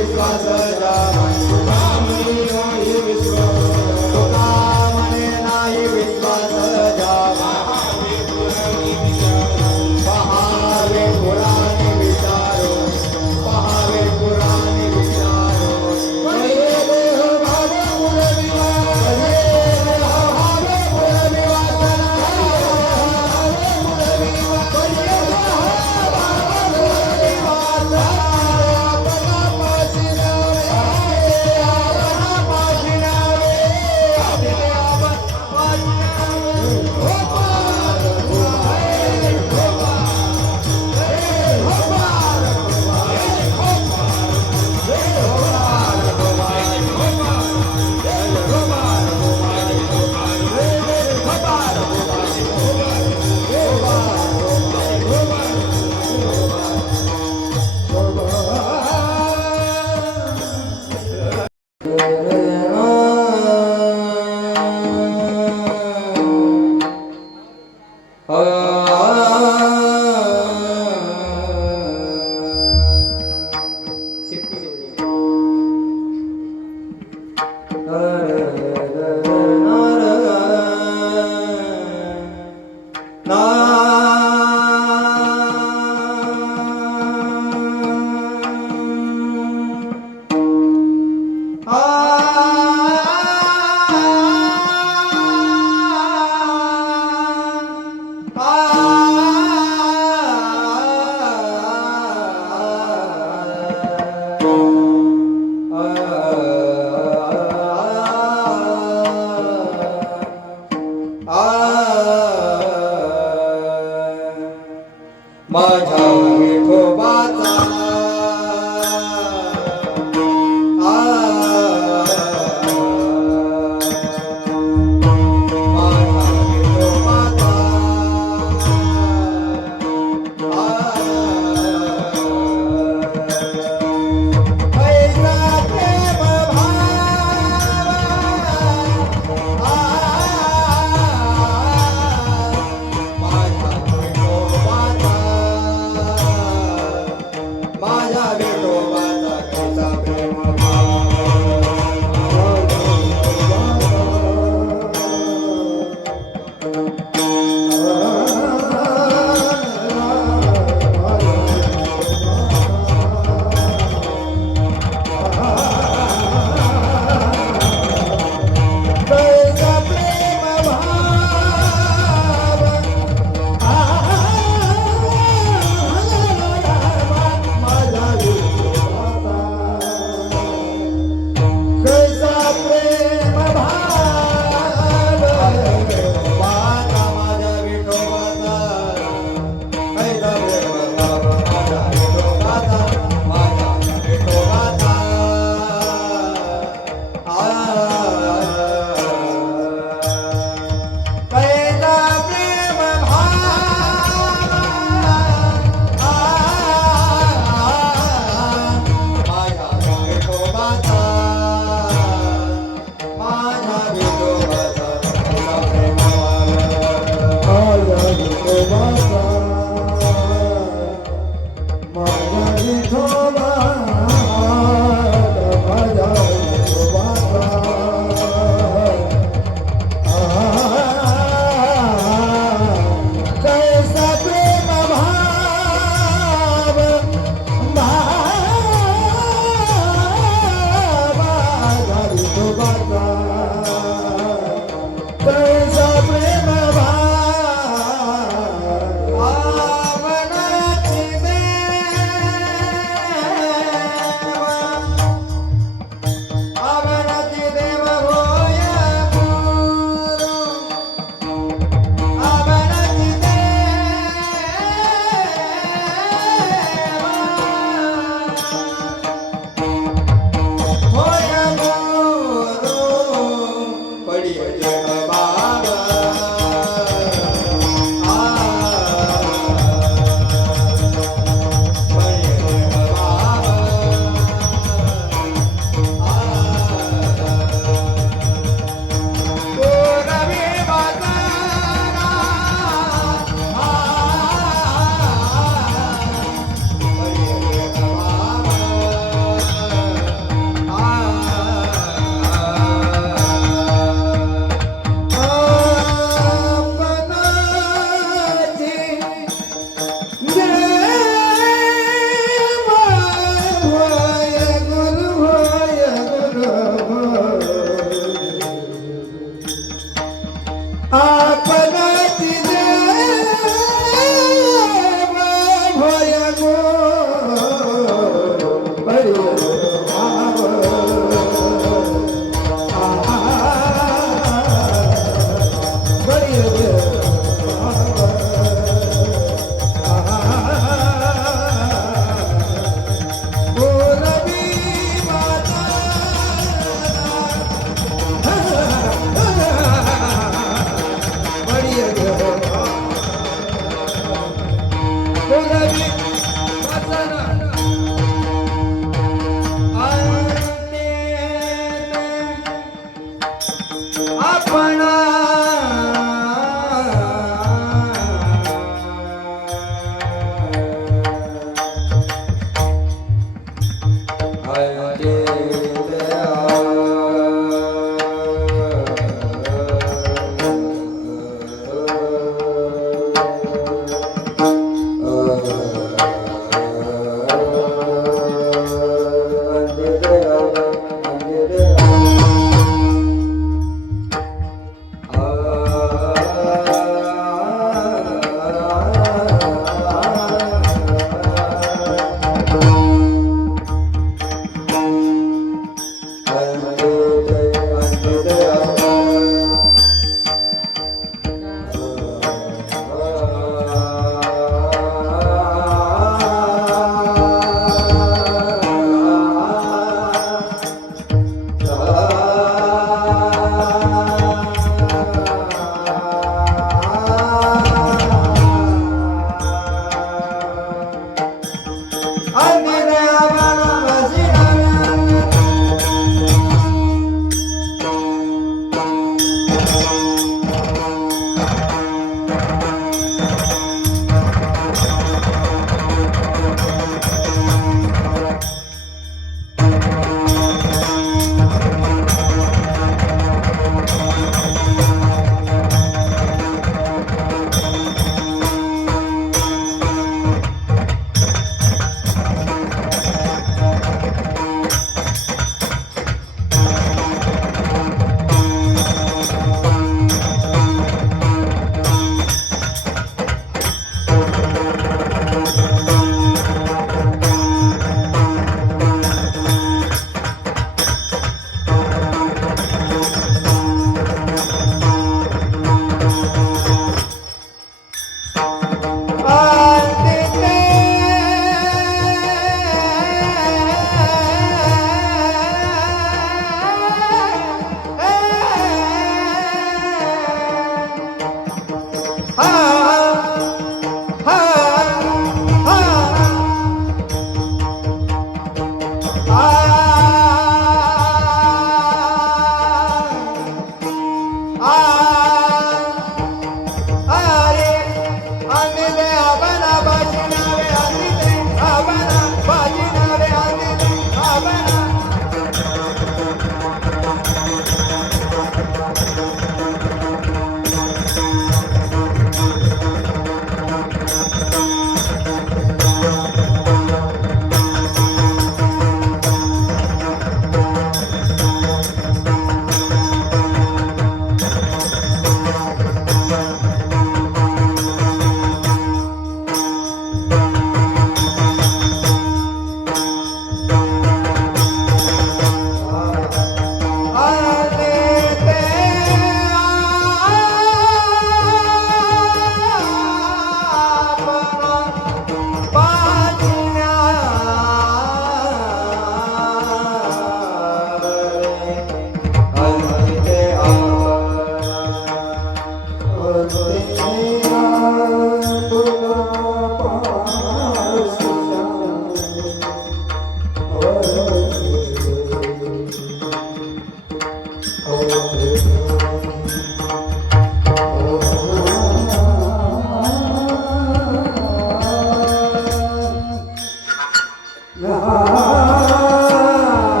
विश्वास Ah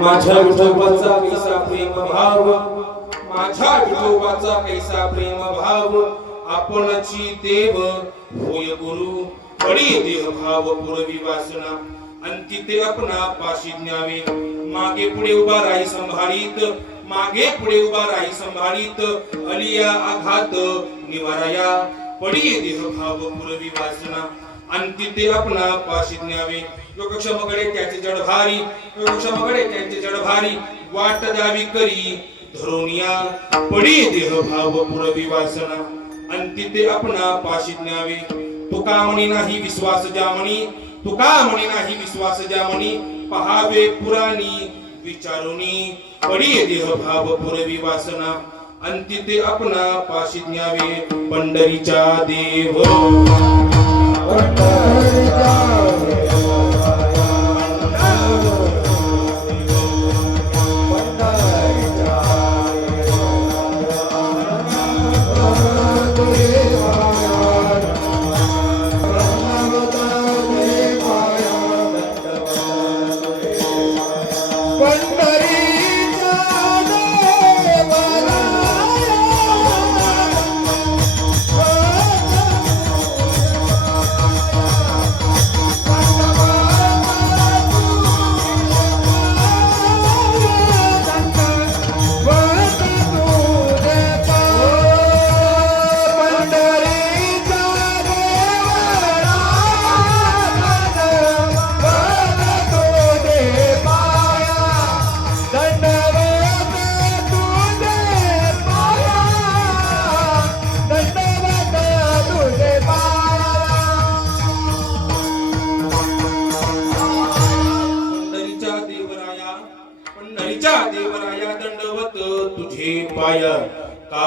माझ्या विठोबाचा कैसा प्रेम भाव, माझ्या विठोबाचा कैसा प्रेम भाव, आपणची देव होय गुरु, पडी देह भाव पुरवी वासना, अंती ते अपना पाशी न्यावे, मागे पुढे उभा राही संभाळीत, मागे पुढे उभा राही संभाळीत, अलिया आघात निवाराया, पडी देह भाव पुरवी वासना, अंती ते अपना पाशी न्यावे, योगक्षमकडे त्याचे जड भारी, योगक्षमकडे त्याचे जड भारी, वाट द्यावी करी धरोनिया, पडी देह भाव पुरवी वासना, अंती ते अपना पाशी न्यावे, तुका म्हणी नाही विश्वास ज्यामणी, तुका म्हणी नाही विश्वास ज्यामणी, पहावे पुराणी विचारुनी, पडी देह भाव पुरवी वासना, अंती ते अपना पाशी न्यावे, पंढरीचा देव पंढरीचा देव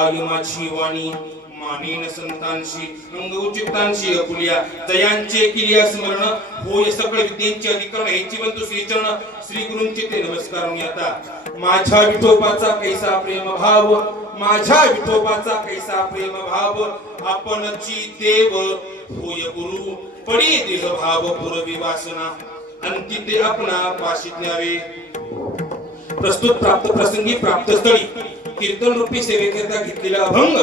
ऐकावी माझी वाणी मानीन संतांशी अंग उचितांशी अपुलिया दयांचे किलिया स्मरण होय सकळ विद्येचे अधिकरण हेची बंधू श्रीचरण श्री गुरूंचे ते नमस्कार मी आता माझ्या विठोबाचा कैसा प्रेम भाव माझ्या विठोबाचा कैसा प्रेम भाव आपणची देव होय गुरु पडी देह भाव पुरवी वासना अंती ते आपणा पाशित न्यावे प्रस्तुत प्राप्त प्रसंगी प्राप्त स्थळी कीर्तन रूपी सेवेकरिता घेतलेला अभंग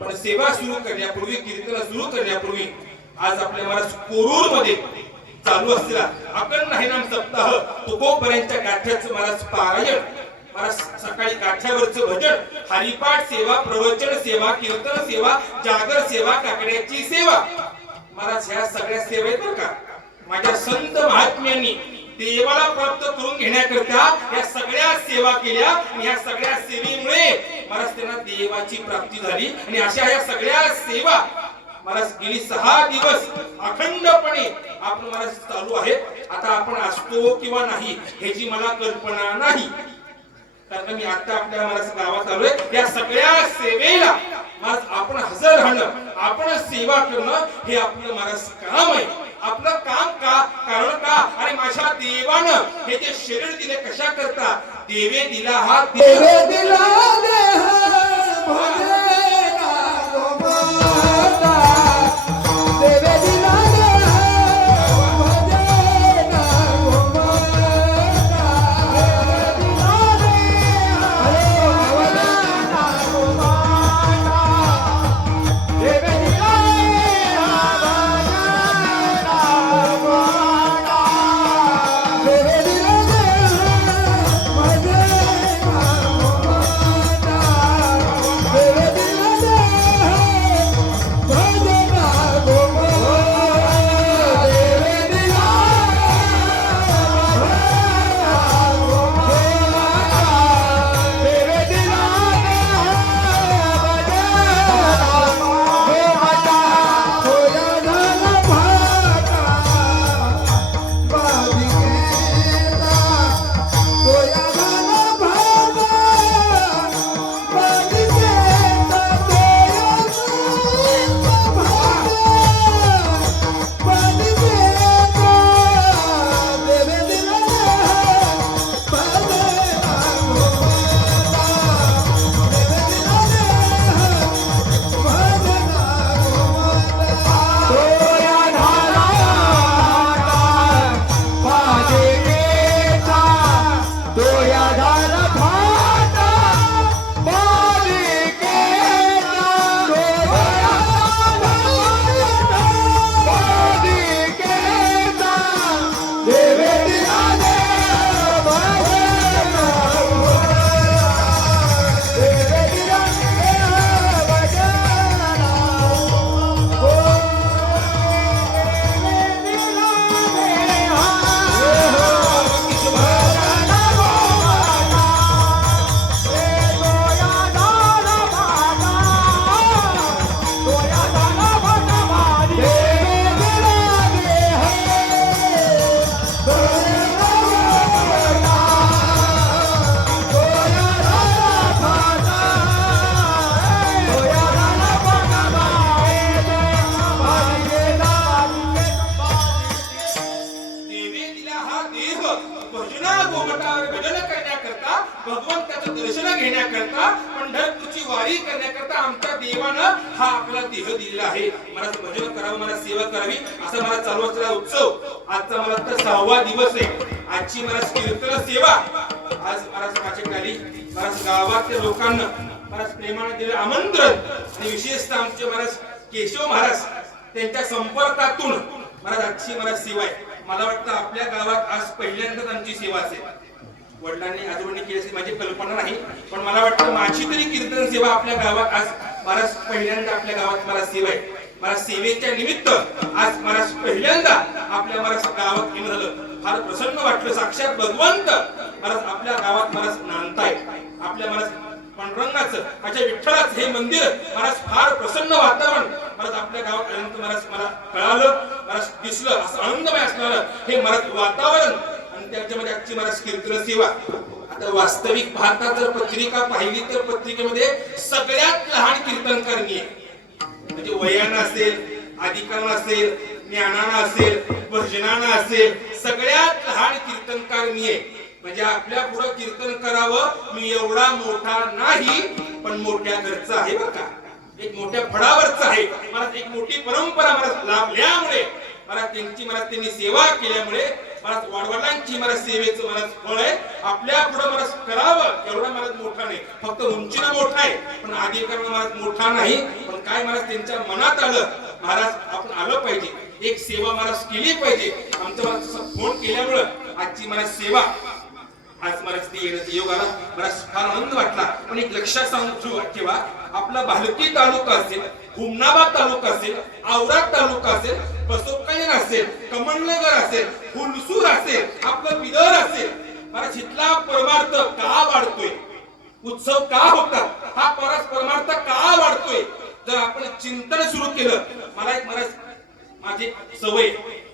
पण सेवा सुरू करण्यापूर्वी कीर्तन सुरू करण्यापूर्वी आज आपल्या महाराज कोरूर मध्ये चालू असलेला अखंड हरिनाम सप्ताह तुकोपर्यंतच्या गाठ्याचं महाराज पारायण महाराज सकाळी गाठ्यावरचं भजन हरिपाठ सेवा प्रवचन सेवा कीर्तन सेवा जागर सेवा काकड्याची सेवा महाराज ह्या सगळ्या सेवा आहेत बरं का माझ्या संत महात्म्यांनी देवाला प्राप्त करून घेण्याकरता या सगळ्या सेवा केल्या आणि या सगळ्या सेवेमुळे महाराज त्यांना देवाची प्राप्ती झाली आणि अशा या सगळ्या सेवा महाराज गेली 6 दिवस अखंडपणे आपण महाराज चालू आहेत आता आपण असतो किंवा नाही ह्याची मला कल्पना नाही कारण मी आता आपल्या महाराज गावात आलोय या सगळ्या सेवेला महाराज आपण हजर राहणं आपण सेवा करणं हे आपलं महाराज काम आहे आपलं काम का कारण का आणि माझ्या देवानं हे जे शरीर दिले कशा करता देवे दिला हा देवे दिला देह भजे ना गोमाता देवे दिला देह भजे ना गोमाता देवे दिला भगवंताचं दर्शन घेण्याकरता पंढरपूरची वारी करण्याकरता आमच्या देवानं हा आपला देह दिलेला आहे मला भजन करावं मला सेवा करावी असा मला चालू असलेला उत्सव आजचा मला तर 6वा दिवस आहे आजची मला कीर्तन सेवा आज महाराज माझ्या खाली महाराज गावातल्या लोकांना महाराज प्रेमाने दिलेलं आमंत्रण आणि विशेषतः आमचे महाराज केशव महाराज त्यांच्या संपर्कातून महाराज आजची महाराज सेवा आहे मला वाटतं आपल्या गावात आज पहिल्यांदाच आमची सेवा असेल वडिलांनी आजोबांनी केली असेल माझी कल्पना नाही पण मला वाटतं माझी तरी कीर्तन सेवा आपल्या गावात आज महाराज पहिल्यांदा आपल्या गावात मला सेवा आहे मला सेवेच्या निमित्त आज महाराज पहिल्यांदा आपल्या महाराज गावात येऊन झालं फार प्रसन्न वाटलं साक्षात भगवंत महाराज आपल्या गावात महाराज नांदताय आपल्या महाराज पांडुरंगाचं माझ्या विठ्ठलाचं हे मंदिर महाराज फार प्रसन्न वातावरण महाराज आपल्या गावात आल्यानंतर महाराज मला कळालं महाराज दिसलं असं आनंदमय असणारं हे महाराज वातावरण आणि त्याच्यामध्ये आजची महाराज कीर्तन सेवा आता वास्तविक भारतात जर पत्रिका पाहिली तर पत्रिकेमध्ये सगळ्यात लहान कीर्तनकार मी आहे. म्हणजे वयानं असेल, अधिकारानं असेल, ज्ञानानं असेल, भजनानं असेल, सगळ्यात लहान कीर्तनकार मी आहे. म्हणजे आपल्या पुढे कीर्तन करावं, मी एवढा मोठा नाही पण मोठ्या घरचा आहे बरं का, एक मोठ्या फळावरचा आहे. मला एक मोठी परंपरा मला लाभल्यामुळे, मला त्यांनी सेवा केल्यामुळे मला वडिलांची मला सेवेचं मला फळ आहे. आपल्या पुढे मला करावं एवढा मला मोठा नाही, फक्त उंचीनं मोठा आहे पण अधिकारानं मला मोठा नाही. पण काय मला त्यांच्या मनात आलं, महाराज आपण आलं पाहिजे, एक सेवा मला केली पाहिजे. आमचं मला फोन केल्यामुळं आजची मला सेवा, आज मला ते येण्याचा योग आला, मला फार आनंद वाटला. पण एक लक्षात सांगू ठेवा, आपला भालकी तालुका असेल, हुमनाबाद तालुका असेल, औराद तालुका असेल, पसोकैन असेल, कमळनगर असेल, हुलसूर असेल, आपलं बिदर असेल, मला इथला परमार्थ का वाढतोय, उत्सव का होतात, हा परमार्थ का वाढतोय, जर आपण चिंतन सुरू केलं. मला एक माझी सवय,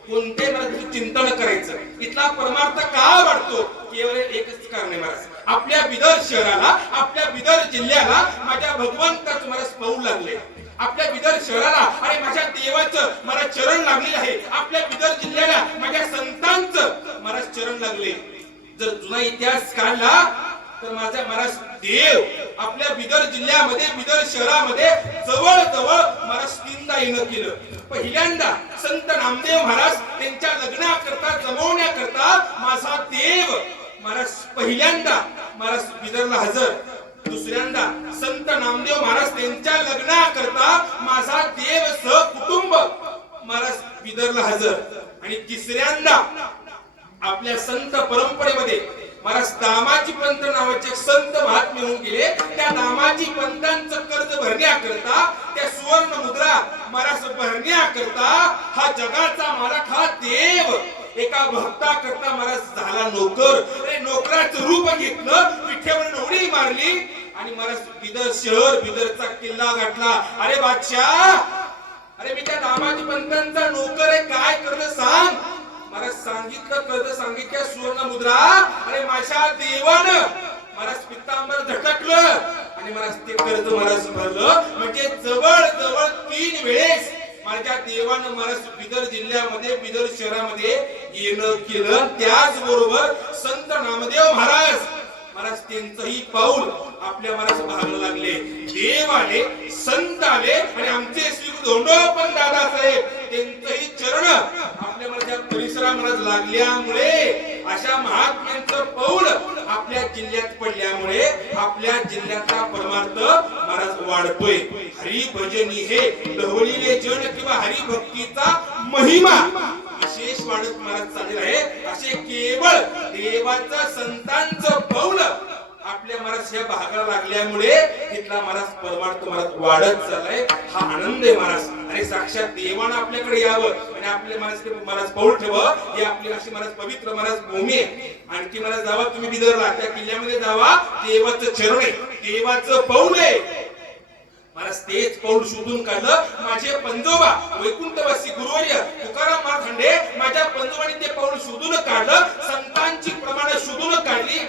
कोणते मला चिंतन करायचं, इथला परमार्थ का वाढतो, केवळ एकच कारण आहे महाराज. आपल्या बिदर शहराला, आपल्या बिदर जिल्ह्याला माझ्या भगवंताचं मला पाऊल लागले. आपल्या बिदर शहराला आणि माझ्या देवाचं मला चरण लागले आहे. आपल्या बिदर जिल्ह्याला माझ्या संतांचं मला चरण लागले. जर जुना इतिहास काढला तर माझा महाराज देव आपल्या बिदर जिल्ह्यामध्ये, बिदर शहरामध्ये जवळजवळ महाराज 3दा येणं केलं. पहिल्यांदा संत नामदेव महाराज त्यांच्या लग्नाकरता, जमवण्याकरता माझा देव महाराज पहिल्यांदा महाराज बिदरला हजर. दुसऱ्यांदा संत नामदेव महाराज त्यांच्या लग्नाकरता माझा देव सह कुटुंब महाराज बिदरला हजर. आणि तिसऱ्यांदा आपल्या संत परंपरेमध्ये महाराज दामाजी पंत नावाचे संत महात्मे होऊन गेले. त्या दामाजी पंतांचं कर्ज भरण्याकरता, त्या सुवर्ण मुद्रा महाराज भरण्याकरता हा जगाचा मालक हा देव एका भक्ताकरता महाराज झाला नोकर. नोकराचं रूप घेतलं, विठ्यावर उडी मारली आणि महाराज बिदर शहर, बिदरचा किल्ला गाठला. अरे बादशाह, अरे मी त्या दामाजी पंतांचा नोकर आहे, काय कर्ज सांग. महाराज सांगितलं कर्ज, सांगितल्या सुवर्ण मुद्रा. अरे माझ्या देवानं महाराज पितांबर झटकलं आणि महाराज ते कर्ज महाराज भरलं. म्हणजे जवळ जवळ 3 वेळेस माझ्या देवानं महाराज बिदर जिल्ह्यामध्ये, बिदर शहरामध्ये येणं केलं. त्याचबरोबर संत नामदेव महाराज त्यांचंही पाऊल आपल्या महाराज भागलं लागले. देव आले, संत आले आणि आमचे श्री धोंडोपंत दादासाहेब त्यांचंही चरण आपल्या महाराज परिसरामध्ये लागल्यामुळे, अशा महात्म्यांचं पाऊल आपल्या जिल्ह्यात पडल्यामुळे आपल्या जिल्ह्याचा परमार्थ महाराज वाढतोय. हरिभजनी हे ढवळीले जन किंवा हरिभक्तीचा महिमा विशेष वाढत महाराज चाललेला आहे. असे केवळ देवाचं, संतांचं पाऊल आपल्या महाराज या भागाला लागल्यामुळे तिथला महाराज परमार्थ महाराज वाढत चाललाय. हा आनंद आहे महाराज. आणि साक्षात देवानं आपल्याकडे यावं आणि आपले महाराज पाऊल ठेवावं, हे आपली अशी महाराज पवित्र महाराज भूमी आहे. आणखी महाराज जावा तुम्ही बिदरला, त्या किल्ल्यामध्ये जावा, देवाचं चरण आहे, देवाचं पाऊल आहे. महाराज तेच पाऊल शोधून काढलं. माझे पंजोबा वैकुंठवासी गुरुवर्य तुकाराम महाराज खंडे, माझ्या पंजोबाने ते पाऊल शोधून काढलं, संतांची प्रमाण शोधून काढली,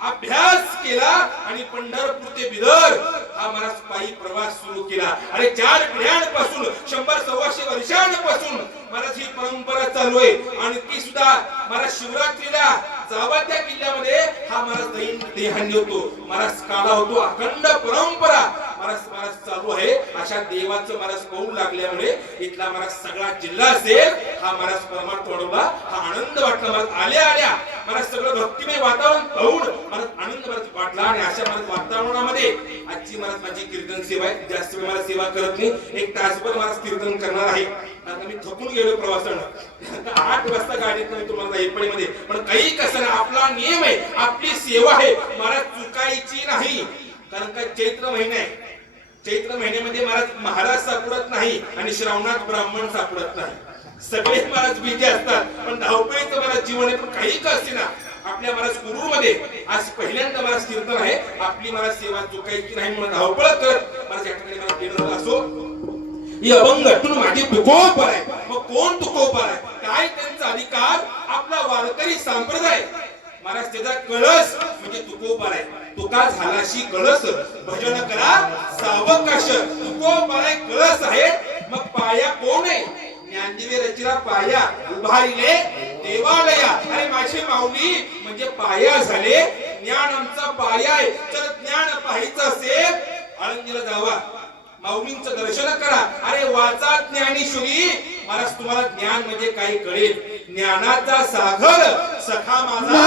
अभ्यास केला आणि पंढरपूर ते बिदर हा महाराज पायी प्रवास सुरू केला. आणि 4 पिढ्यांपासून 100-125 वर्षांपासून महाराज ही परंपरा चालू आहे. आणि ती सुद्धा महाराज शिवरात्रीला जावा त्या किल्ल्यामध्ये हा महाराज देहान्य होतो, महाराज काळा होतो. अखंड परंपरा महाराज चालू आहे. अशा देवाचं महाराज पाऊल लागल्यामुळे इथला महाराज सगळा जिल्हा असेल हा महाराज परमार्थ वाढवला. हा आनंद वाटला महाराज. आल्या महाराज सगळं भक्तिमय वातावरण पाहून महाराज आनंद महाराज वाटला. आणि अशा महाराज वातावरणामध्ये आजची महाराज माझी कीर्तन सेवा आहे. जास्त वेळ मला सेवा करत नाही, 1 तासभर महाराज कीर्तन करणार आहे. आता मी थकून गेलो प्रवासानं. 8 वाजता गाडीत मी तुम्हाला एपळीमध्ये, पण काही कसं नाही, आपला नियम आहे, आपली सेवा आहे महाराज, चुकायची नाही. कारण का चैत्र महिना आहे, चैत्र महिन्यामध्ये महाराज सापडत नाही आणि श्रावणात ब्राह्मण सापडत नाही. सगळे महाराज बिझी असतात, पण धावपळीचं महाराज जीवन आहे. पण काही का असेना आपल्या महाराज गुरुमध्ये आज पहिल्यांदा महाराज कीर्तन आहे. आपली महाराज सेवा चुकायची नाही म्हणून धावपळ कर महाराज या ठिकाणी महाराज केलं असो. ही अभंग अटून माझी तुकोपर आहे. मग कोण तुकोपर आहे, काय त्यांचा अधिकार, आपला वारकरी संप्रदाय महाराज त्याचा कळस म्हणजे तुकोबाराय. तुका झालाशी कळस भजन करा सावकाश. तुकोबाराय कळस आहे. मग पाया कोण आहे? ज्ञानदेवी रचिला पाया उभारिले देवालया. अरे माझे माऊली म्हणजे पाया झाले. ज्ञान आमचा पाया आहे. तर ज्ञान पाहायचं असेल आळंदीला जावा, माऊलींचं दर्शन करा. अरे वाचा ज्ञानेश्वरी. महाराज तुम्हाला ज्ञान म्हणजे काय कळेल. ज्ञानाचा सागर सखा माझा.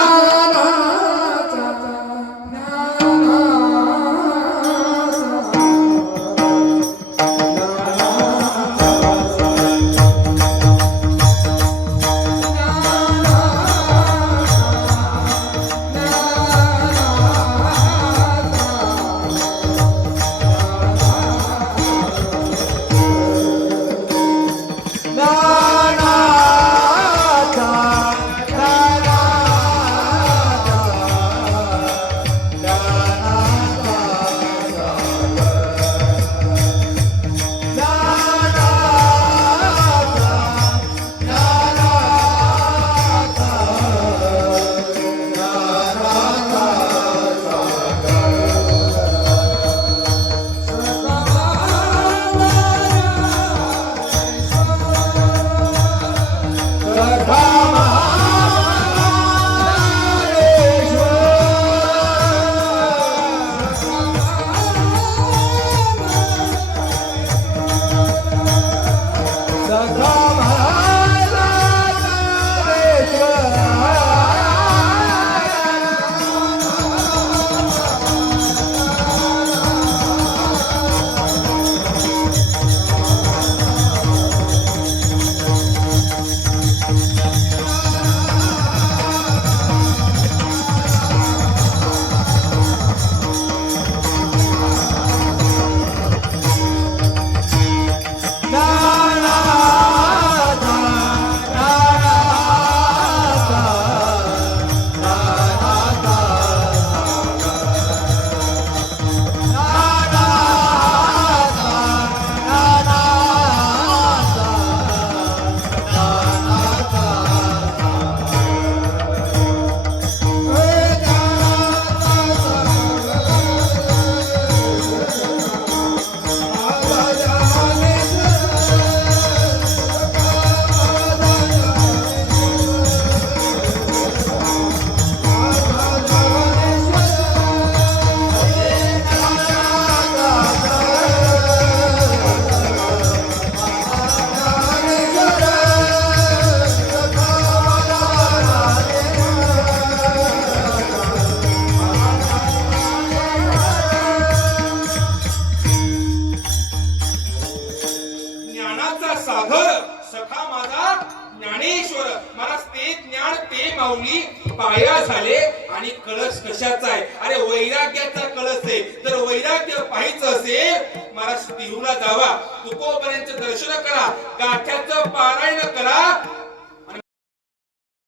पाया झाले आणि कळस कशाचा आहे? अरे वैराग्याचा कळस आहे. जर वैराग्य पाहायचं असेल महाराज देहूला जावा, तुकोबारायांचं दर्शन करा, गाठ्याचं पारायण करा.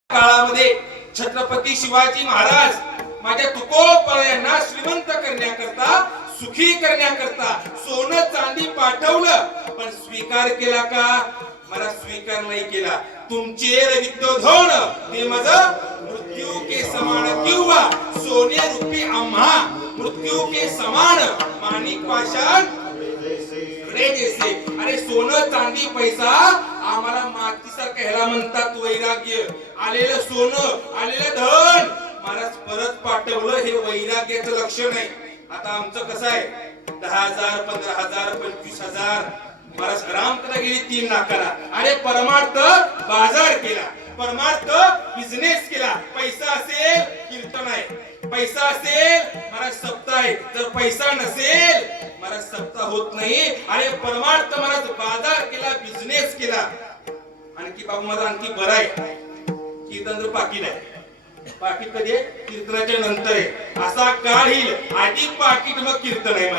काळामध्ये छत्रपती शिवाजी महाराज माझ्या तुकोबारायांना श्रीमंत करण्याकरता, सुखी करण्याकरता सोनं चांदी पाठवलं, पण स्वीकार केला का? मला स्वीकार नाही केला. तुमचे विद्योधन ते मज मृत्यू के समान किंवा सोने रूपी आम्हा मृत्यू के समान माणिक पाषाण रे जैसे. अरे सोनं चांदी पैसा आम्हाला मातीसारखं ह्याला म्हणतात वैराग्य. आलेलं सोनं आलेलं धन महाराज परत पाठवलं, हे वैराग्याचं लक्षण आहे. आता आमचं कसं आहे, 10,000 15,000 25,000 महाराज रामकथा गेली 3 लाखाला. अरे परमार्थ बाजार केला, परमार्थ बिझनेस केला. पैसा असेल कीर्तन आहे, पैसा असेल महाराज सप्ताह आहे, जर पैसा नसेल महाराज सप्ताह होत नाही. अरे परमार्थ महाराज बाजार केला, बिझनेस केला. आणखी बाबू माझा आणखी बरं आहे, कीर्तन जर पाकिट आहे, पाकिट कधी आहे? कीर्तनाच्या नंतर आहे. असा काळ येईल आधी पाकिट मग कीर्तन आहे.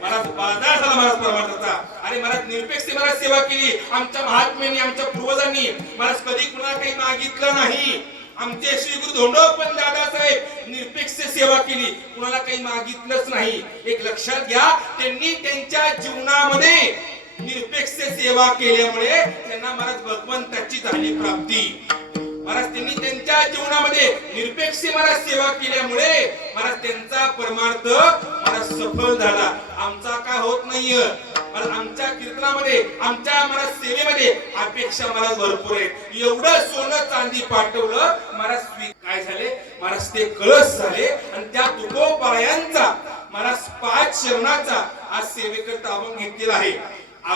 महाराज बाजार झाला महाराज परमार्थाचा. अरे महाराज निरपेक्ष महाराज सेवा केली. आमच्या महात्म्यांनी, आमच्या पूर्वजांनी महाराज कधी कुणाला काही मागितलं नाही. आमचे श्री गुरु धोंडोपंत दादासाहेब निरपेक्ष सेवा केली, कुणाला काही मागितलंच नाही. एक लक्षात घ्या, त्यांनी त्यांच्या जीवनामध्ये निरपेक्ष सेवा केल्यामुळे त्यांना महाराज भगवंताची झाली प्राप्ती. महाराज त्यांनी त्यांच्या जीवनामध्ये निरपेक्ष महाराज सेवा केल्यामुळे महाराज त्यांचा परमार्थ महाराज सफल झाला. आमचा का होत नाहीये महाराज. आमच्या कीर्तनामध्ये आमच्या महाराज सेवेमध्ये अपेक्षा महाराज भरपूर आहे. एवढं सोनं चांदी पाठवलं महाराज. काय झाले महाराज ते कळस झाले आणि त्या तुकोबायांचा महाराज 5 चरणाचा आज सेवेकरता अभंग घेतलेला आहे.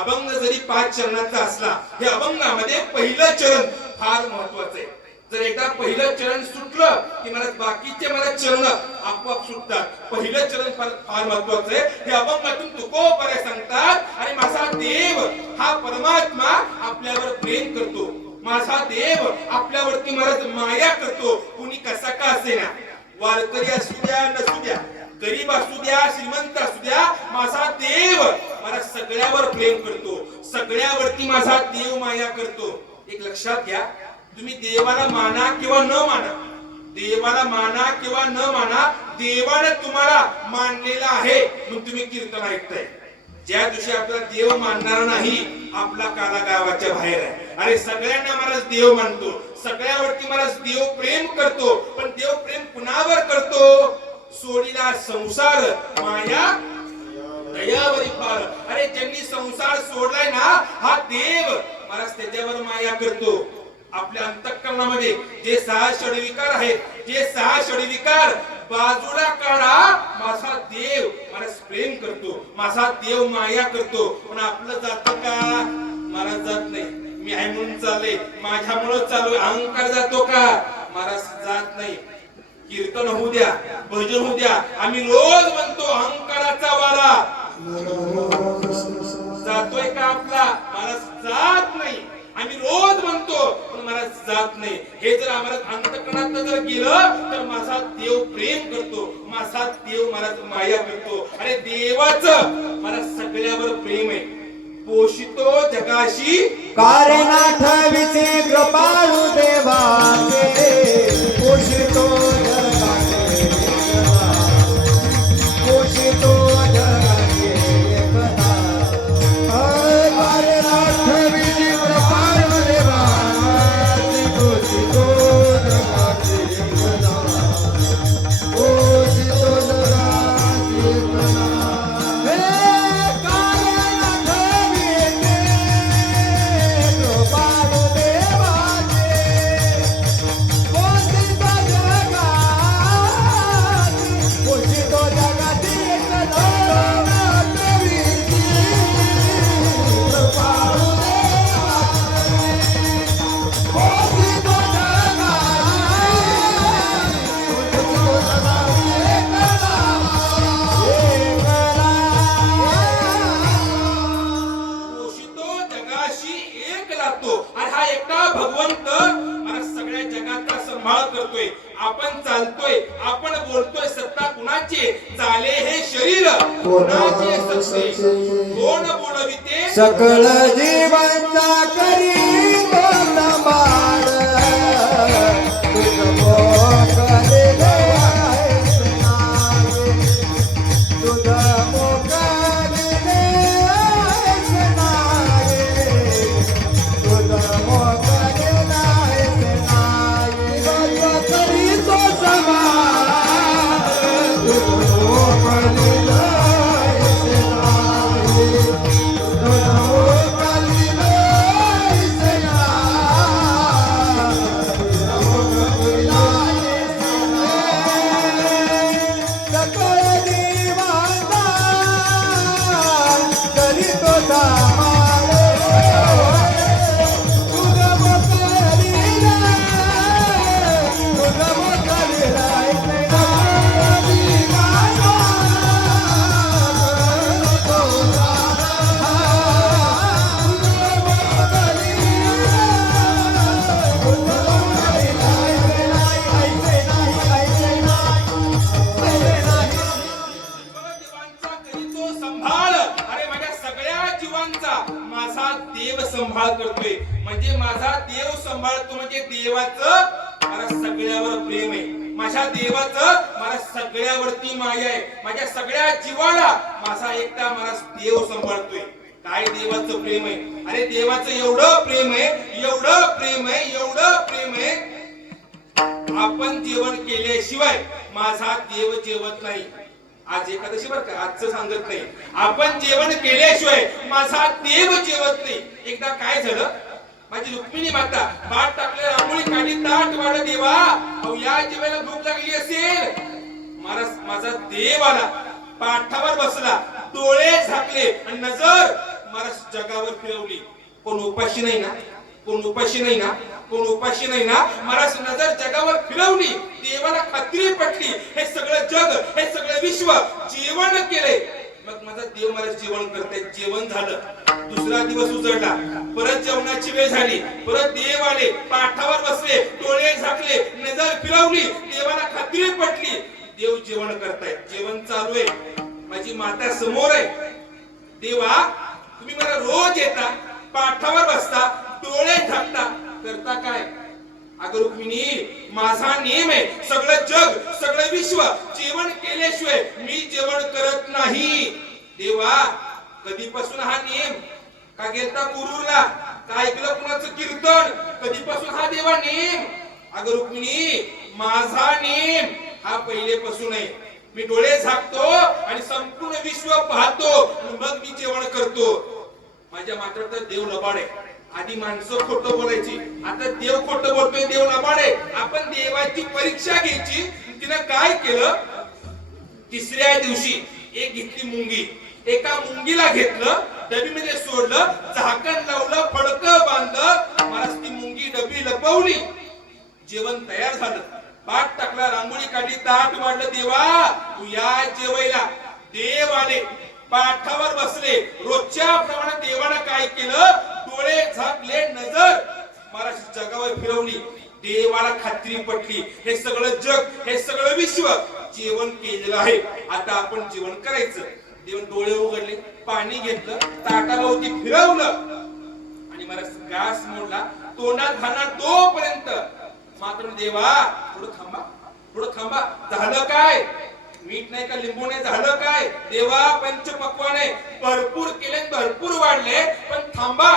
अभंग जरी 5 चरणाचा असला, हे अभंगामध्ये पहिलं चरण फार महत्वाचं आहे. जर एकदा पहिलं चरण सुटलं की मला बाकीचे मला चरण आपोआप सुटतात. पहिलं चरण फार महत्वाचं आहे. हे अभंगातून तुकोबारे सांगतात. आणि माझा देव हा परमात्मा आपल्यावर प्रेम करतो. माझा देव आपल्यावरती महाराज माया करतो. कुणी कसा का असेना, वारकरी असू द्या नसू द्या, गरीब असू द्या श्रीमंत असू द्या, माझा देव मला सगळ्यावर प्रेम करतो. सगळ्यावरती माझा देव माया करतो. एक लक्षात घ्या, तुम्ही देवाला माना किंवा न माना, देवाला माना किंवा न माना, देवाने तुम्हाला मानलेला आहे म्हणून तुम्ही कीर्तन ऐकताय. ज्या दिवशी आपला देव मानणार नाही, आपला काला गावाच्या बाहेर आहे. अरे सगळ्यांना महाराज देव मानतो, सगळ्यावरती महाराज देव प्रेम करतो. पण देव प्रेम कुणावर करतो? सोडीला संसार माया दयावरी पार. अरे ज्यांनी संसार सोडलाय ना, हा देव महाराज त्याच्यावर माया करतो. आपल्या अंतःकरणामध्ये जे 6 षडविकार आहेत, जे 6 षडविकार बाजूला काढा. माझा देव महाराज प्रेम करतो, माझा देव माया करतो. पण आपलं जातं का? महाराज जात नाही. मी आहे म्हणून चालले, माझ्यामुळं चालू, अहंकार जातो का? महाराज जात नाही. कीर्तन होऊ द्या, भजन होऊ द्या, आम्ही रोज म्हणतो अहंकाराचा वारा जातोय का आपला? महाराज जात नाही. आम्ही रोज म्हणतो पण महाराज जात नाही. हे जर आम्हाला अंतःकरणात जर गेलं तर माझा देव प्रेम करतो, माझा देव महाराज माया करतो. अरे देवाचं महाराज सगळ्यावर प्रेम आहे. पोषितो जगाशी कारण आठवीचे कृपाळू देवाचे, पोषितो जगाचे एकदा, पोषितो जगाचे एकदा. कारण आठवीचे कृपाळू देवाचे, पोषितो जगाचे एकदा, पोषितो जगाचे एकदा. करतोय, आपण चालतोय, आपण बोलतोय, सत्ता कुणाची? चाले हे शरीर कोणाचे सत्ते? कोण बोलविते सकल जीवांचा करी तो संभाळ. तुझ मोकळे आहेस नावे, तुझ मोकळे आहेस नावे, तुझ मोकळे आहेस नावे. करी तो संभाळ, तुझ मोकळे आहेस नावे, तुझ मोकळे आहेस संभाळ करतोय. म्हणजे माझा देव सांभाळतो, म्हणजे देवाचं मला सगळ्यावर प्रेम आहे. माझ्या देवाचं मला सगळ्यावरती माया आहे. माझ्या सगळ्या जीवाला माझा एकटा मला देव सांभाळतोय. काय देवाचं प्रेम आहे? अरे देवाचं एवढं प्रेम आहे, एवढं प्रेम आहे, एवढं प्रेम आहे आपण जेवण केल्याशिवाय माझा देव जेवत नाही. आज एकादशी बरं का, आजचं सांगत नाही. आपण जेवण केल्याशिवाय माझा देव जेवत नाही. एकदा काय झालं, माझी रुक्मिणी माता भात टाकले, रांगोळी काढली, ताट वाढ देवा. अहो या जेवायला भूक लागली असेल. माझा देव आला, पाठावर बसला, डोळे झाकले आणि नजर महाराज जगावर फिरवली. कोण उपाशी नाही ना, कोण उपाशी नाही ना, कोण उपाशी नाही ना. महाराज नजर जगावर फिरवली, देवाला खात्री पटली. हे सगळं जग, हे सगळं विश्व जेवण केले. मग माझा देव मला जेवण करते. जेवण झालं, दुसरा दिवस उजळला, परत जेवणाची वेळ झाली, परत देव आले, पाठावर बसले, डोळे झाकले, नजर फिरवली, देवाला खात्री पटली, देव जेवण करताय. जेवण चालू आहे, माझी माता समोर आहे. देवा तुम्ही मला रोज येता, पाठावर बसता, डोळे झाकता, करता काय? अगं रुक्मिणी, माझा नियम आहे, सगळं जग, सगळं विश्व जेवण केल्याशिवाय मी जेवण करत नाही. देवा कधीपासून हा नियम? का गेलता कुरूरला, का ऐकलं कुणाचं कीर्तन? कधीपासून हा देवा नियम? अगं रुक्मिणी, माझा नियम हा पहिलेपासून आहे. मी डोळे झाकतो आणि संपूर्ण विश्व पाहतो, मग मी जेवण करतो. माझ्या मात्र देव लबाड आहे. आधी माणसं खोटं बोलायची, आता देव खोटं बोलतोय, देव लबाड आहे. आपण देवाची परीक्षा घ्यायची. तिनं काय केलं, तिसऱ्या दिवशी एक घेतली मुंगी, एका मुंगीला घेतलं, डबीमध्ये सोडलं, झाकण लावलं, फडकं बांधलं, महाराज ती मुंगी डबी लपवली. जेवण तयार झालं, पाठ टाकला, रांगोळी काढली, ताट वाढलं. देवा तू या जेवायला. देव आले, पाठावर बसले. रोजच्या प्रमाणे देवानं काय केलं, डोळे झाकले, नजर महाराज जगावर फिरवली. देवाला खात्री पटली, हे सगळं जग, हे सगळं विश्व जेवण केलेलं आहे, आता आपण जेवण करायचं. देव डोळे उघडले, पाणी घेतलं, ताटाभोवती फिरवलं आणि महाराज घास मोडला, तोंडात घालणार तोपर्यंत मात्र देवा थोडं थांबा, थोडं थांबा. झालं काय? मीठ नाही का, लिंबू नाही, झालं काय? देवा पंचपक्वान आहे, भरपूर केले, भरपूर वाढले, पण थांबा.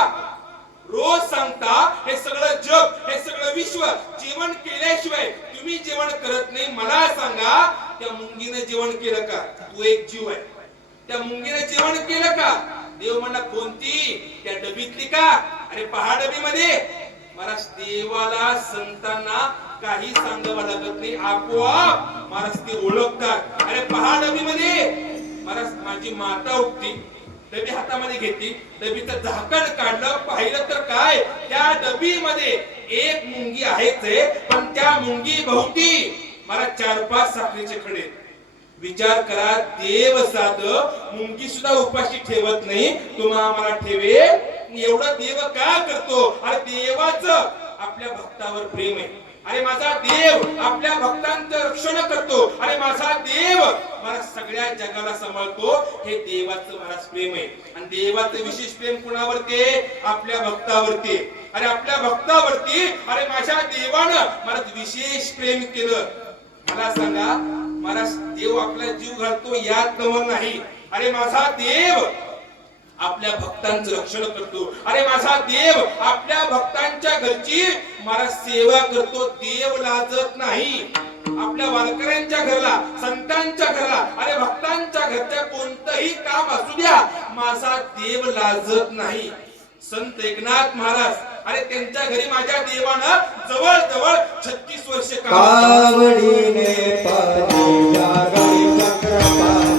रोज सांगता हे सगळं जग, हे सगळं विश्व जेवण केल्याशिवाय तुम्ही जेवण करत नाही. मला सांगा, त्या मुंगीने जेवण केलं का? तू एक जीव आहे, त्या मुंगीने जेवण केलं का? देव म्हणला कोणती? त्या डबीतली का? अरे पहा डबीमध्ये. महाराज देवाला संतांना काही सांगावं लागत नाही, आपोआप महाराज ते ओळखतात. अरे पहा डबीमध्ये. महाराज माझी माता उठती, डबी हातामध्ये घेतली, डबीचं झाकण काढलं, पाहिलं तर काय, त्या डबीमध्ये एक मुंगी आहेच आहे, पण त्या मुंगी भोवती मला 4-5 साखरेचे खडे. विचार करा, देव साध मुंगी सुद्धा उपाशी ठेवत नाही, तुम्हा आम्हाला ठेवे. एवढं देव का करतो? अरे देवाचं आपल्या भक्तावर प्रेम आहे. अरे माझा देव आपल्या भक्तांचं रक्षण करतो. अरे माझा देव मला सगळ्या जगाला सांभाळतो. हे देवाचं मला प्रेम आहे. आणि देवाचं विशेष प्रेम कुणावरती? आपल्या भक्तावरती. अरे आपल्या भक्तावरती अरे माझ्या देवानं मला विशेष प्रेम केलं. मला सांगा, मला देव आपला जीव घालतो यात नवल नाही. अरे माझा देव आपल्या भक्तांचं रक्षण करतो. अरे माझा देव आपल्या भक्तांच्या घरची मला सेवा करतो. देव लाजत नाही. आपल्या वारकऱ्यांच्या घरला, संतांच्या घरला, अरे भक्तांच्या घरच्या कोणतंही काम असू द्या, माझा देव लाजत नाही. संत एकनाथ महाराज, अरे त्यांच्या घरी माझ्या देवानं जवळ 36 वर्ष कावडीने पाणी जागाई चक्रपाणी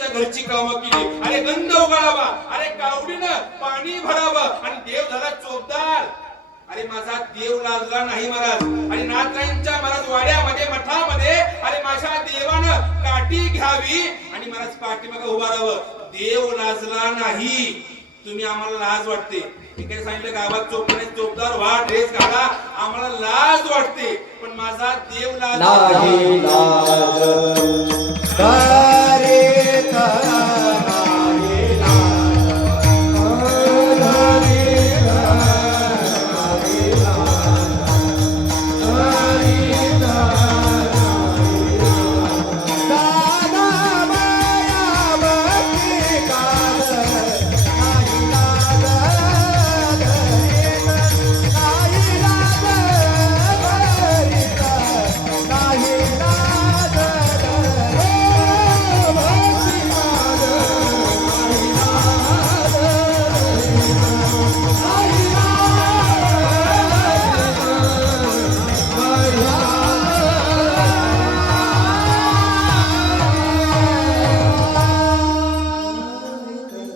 भक्तांच्या घरची कामं केली. अरे गंध उगाळावा, अरे कावडीनं पाणी भरावं आणि देव झाला चोपदार. अरे माझा देव लाजला नाही महाराज. आणि नाथरायांच्या महाराज वाड्यामध्ये मठामध्ये अरे माझ्या देवानं काठी घ्यावी आणि महाराज पाठीमागे उभा राहावं. देव लाजला नाही. तुम्ही आम्हाला लाज वाटते. तिकडे सांगितलं गावात चोपडे चोपदार व्हा, ड्रेस घाला, आम्हाला लाज वाटते. पण माझा देव लाज नाही लाज करे नाही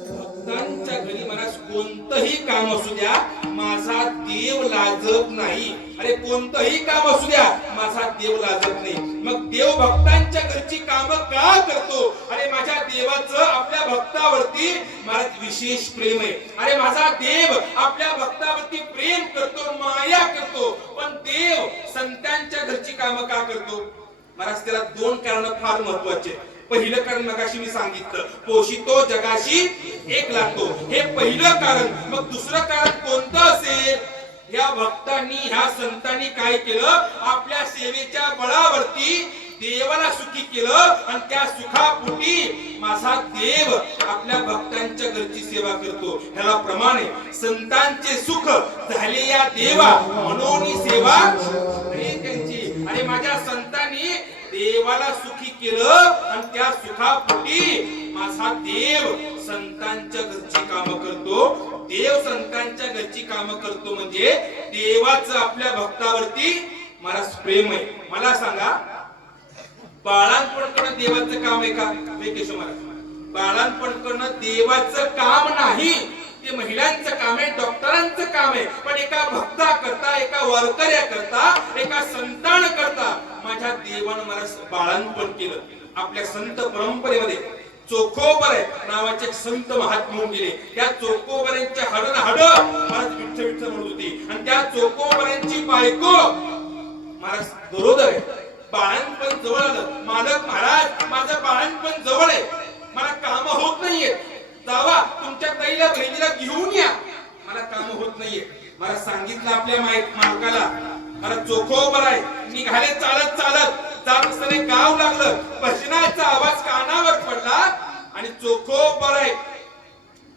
भक्तांच्या घरी महाराज कोणतंही काम असू द्या, माझा देव लाजत नाही. अरे कोणतंही काम असू द्या, माझा देव लाजत नाही. मग देव भक्तांच्या घरची कामं का करतो? अरे माझ्या देवाचं आपल्या भक्तावरती महाराज विशेष प्रेम आहे. अरे माझा देव आपल्या भक्तावरती प्रेम करतो, माया करतो. पण देव संतांच्या घरची कामं का करतो? महाराज त्याला दोन कारण फार महत्वाचे. पहिलं कारण मगाशी मी सांगितलं, पोषितो जगाशी एक लागतो, हे पहिलं कारण. मग दुसरं कारण कोणतं असेल? या भक्तांनी ह्या संतांनी काय केलं? आपल्या सेवेच्या बळावरती देवाला सुखी केलं आणि त्या सुखापोटी माझा देव आपल्या भक्तांच्या घरची सेवा करतो. ह्याला प्रमाणे संतांचे सुख झाले या देवा मनोनी सेवा त्यांची. आणि माझ्या संतांनी देवाला सुखी केलं आणि त्या सुखापोटी माझा देव संतांच्या घरची कामं करतो. देव संतांच्या घरची कामं करतो म्हणजे देवाचं आपल्या भक्तावरती मला प्रेम आहे. मला सांगा, बाळांपण करणं देवाचं काम आहे का? वेंकटेश्वर महाराज, बाळांपण करणं देवाचं काम नाही, ते महिलांचं काम आहे, डॉक्टरांचं काम आहे. पण एका भक्ता करता, एका वारकऱ्या करता, एका संतान करता माझ्या देवानं मला बाळांपण केलं. आपल्या संत परंपरेमध्ये चोखोबर नावाचे संत महात्मा गेले. त्या चोखोबऱ्यांच्या हाडं महाराज विठ्ठल विठ्ठल म्हणत होती. आणि त्या चोखोबऱ्यांची बायको महाराज बरोबर आहे. बाळांपण जवळ आलं. मालक महाराज, माझं बाळांपण जवळ आहे, मला काम होत नाहीये, जावा तुमच्या ताईला बहिणीला घेऊन या, मला काम होत नाहीये. मला सांगितलं आपल्या मालकाला, मला चोखोबर आहे. निघाले चालत चालत जात असताना गाव लागलं. भजनाचा आवाज कानावर पडला आणि चोखोबर आहे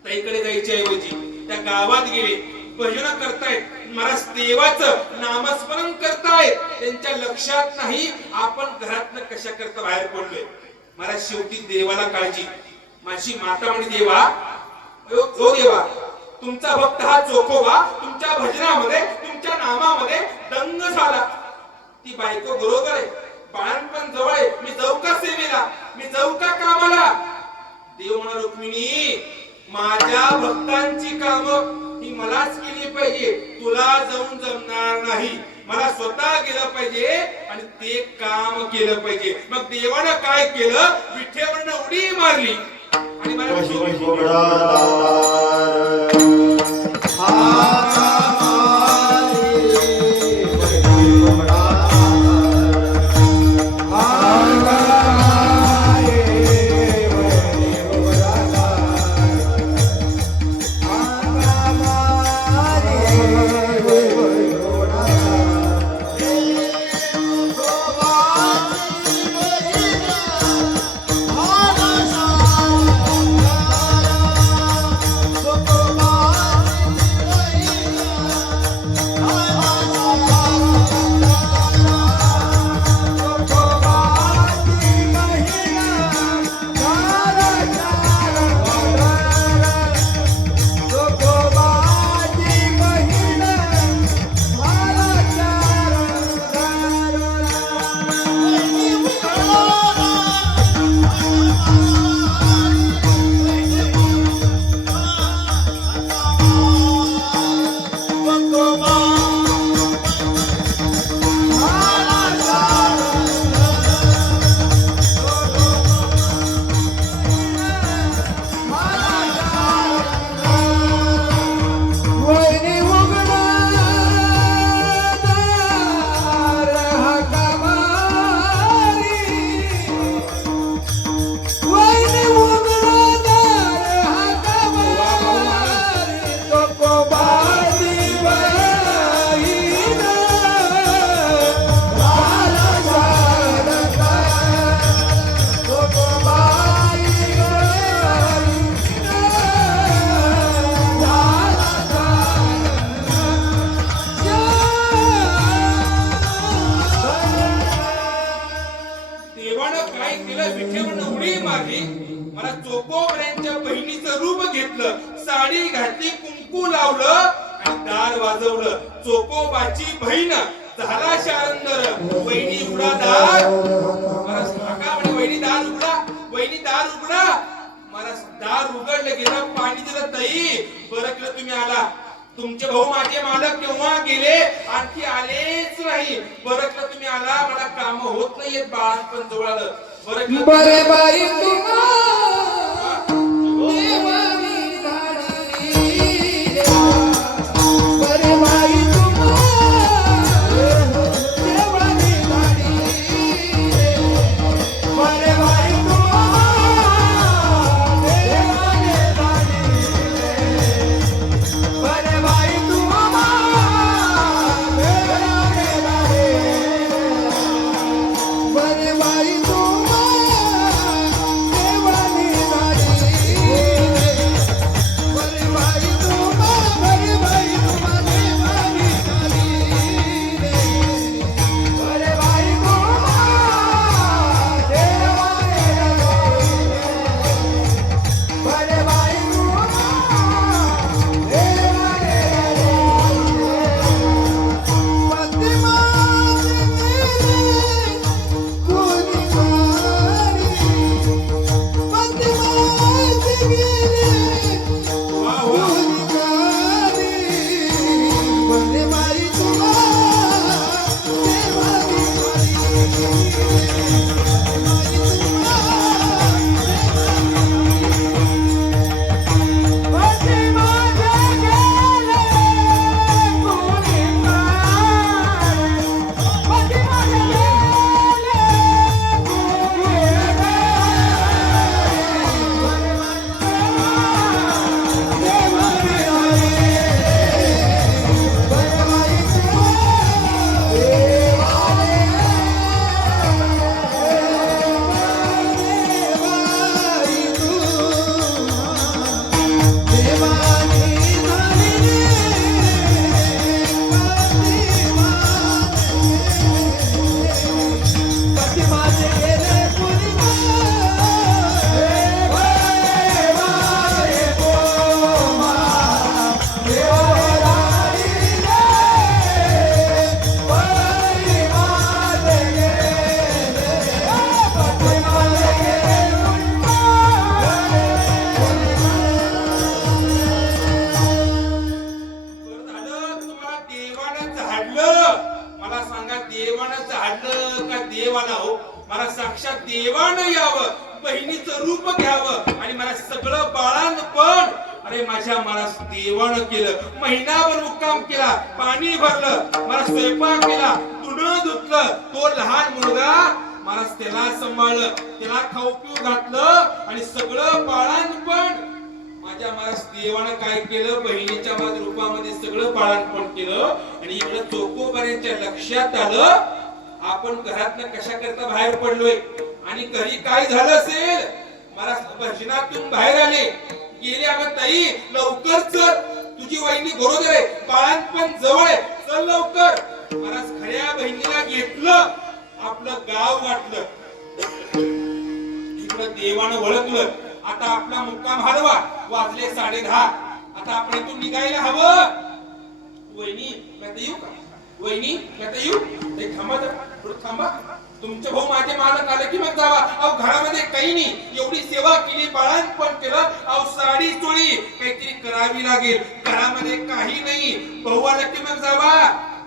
ताईकडे जायच्या ऐवजी त्या गावात गेले. भजन करतायत, महाराज देवाचं नामस्मरण करतायत. त्यांच्या लक्षात नाही आपण घरातनं कशा करता बाहेर पडलोय. महाराज शेवटी देवाला काळजी. माझी माता म्हणे, देवा ओ देवा, तुमचा भक्त हा चोखोबा तुमच्या भजनामध्ये तुमच्या नामामध्ये दंग झाला. ती बायको बरोबर आहे, बाळांपण जवळ आहे, मी जाऊ का सेवेला, मी जाऊ का कामाला? देव म्हणा, रुक्मिणी, माझ्या भक्तांची कामं ही मलाच केली पाहिजे, तुला जाऊन जमणार नाही. मला स्वतः गेलं पाहिजे आणि ते काम केलं पाहिजे. मग देवानं काय केलं? विठ्ठलानं उडी मारली आणि मला चोकोबऱ्यांच्या बहिणीचं रूप घेतलं, साडी घातली, कुंकू लावलं आणि दार वाजवलं. चोकोबाची बहीण झाला शारंदर. वहिनी उघडा दार. महाराज काका म्हणे वहिनी दार उघडा, वहिनी दार उघडा. महाराज दार उघडलं गेलं, पाणी दिलं. ताई बरं केलं तुम्ही आला. तुमचे भाऊ माझे मालक केव्हा गेले, आणखी आलेच नाही. बरं केलं तुम्ही आला. मला काम होत नाहीयेत, बाळपण जवळ आलं. बरं केलं. बरे बाई देवानी धाडली रे. बरे बाई देवानी धाडली रे. बरे बाई देवानी धाडली रे. बरे बाई देवानी धाडली. बरे बाई मला साक्षात देवानं यावं, बहिणीचं रूप घ्यावं आणि मला सगळं बाळांपण अरे माझ्या मला देवानं केलं. महिनाभर मुक्काम केला, पाणी भरलं, मला स्वयंपाक केला, धुणं धुतलं. तो लहान मुलगा मला त्याला सांभाळलं, त्याला खाऊ पिऊ घातलं आणि सगळं बाळांपण माझ्या मला देवानं काय केलं, बहिणीच्या रूपामध्ये सगळं बाळांपण केलं. आणि इकडे चोकोबऱ्यांच्या लक्षात आलं आपण घरातनं कशा करता बाहेर पडलोय आणि घरी काय झालं असेल. मला भजनातून बाहेर आले, गेले. अगं ताई लवकर चल, तुझी वहिनी बरोबर आहे, बाळांपण जवळ आहे, चल लवकर. मला खऱ्या बहिणीला घेतलं, आपलं गाव गाठलं. इकडं देवानं ओळखलं, आता आपला मुक्काम हलवा. वाजले 10:30. आता आपण इथून निघायला हवं. वहिनी मी आता येऊ का, वहिनी मी आता येऊ. थांबा थांबा, तुमचे भाऊ माझे मालक आले की मग जावा. अहो घरामध्ये काही नाही, एवढी सेवा केली, बाळांपण केलं, अहो साडी चोळी काहीतरी करावी लागेल, घरामध्ये काही नाही, भाऊ आला की मग जावा.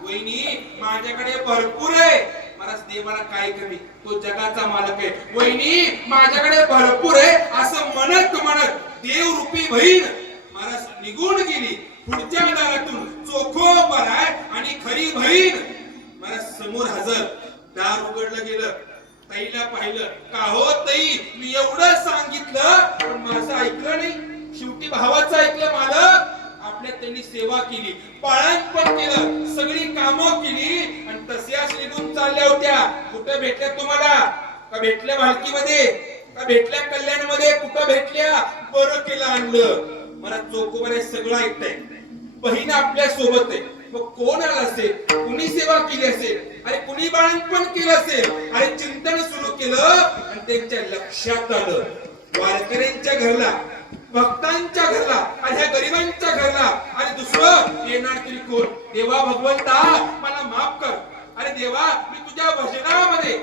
वहिनी माझ्याकडे भरपूर आहे. मला देवाला काय कमी, तो जगाचा मालक आहे. वहिनी माझ्याकडे भरपूर आहे असं म्हणत म्हणत देवरूपी बहीण मला निघून गेली. पुढच्या दारातून चोखोबरा आणि खरी बहीण मला समोर हजर. दार उघडलं गेलं, ताईला पाहिलं. का हो ताई, मी एवढं सांगितलं पण माझं ऐकलं नाही. शेवटी भावाचं ऐकलं. मालक आपल्या त्यांनी सेवा केली, बाळांपण केलं, सगळी कामं केली आणि तशाच निघून चालल्या होत्या. कुठं भेटल्या तुम्हाला? का भेटल्या भालकीमध्ये, का भेटल्या कल्याणमध्ये, कुठं भेटल्या? बरं केलं आणलं. मला चोकोबऱ्या सगळं ऐकताय. बहीण आपल्या सोबत आहे. मग कोण आला असेल, कुणी सेवा केली असेल, अरे कुणी बाळांपण केलं असेल, अरे चिंतन सुरू केलं आणि त्यांच्या लक्षात आलं वारकऱ्यांच्या घरला, भक्तांच्या घरला आणि ह्या गरिबांच्या घरला, आणि दुसरं येणार तरी कोण? देवा भगवंता मला माफ कर. अरे देवा, मी तुझ्या भजनामध्ये,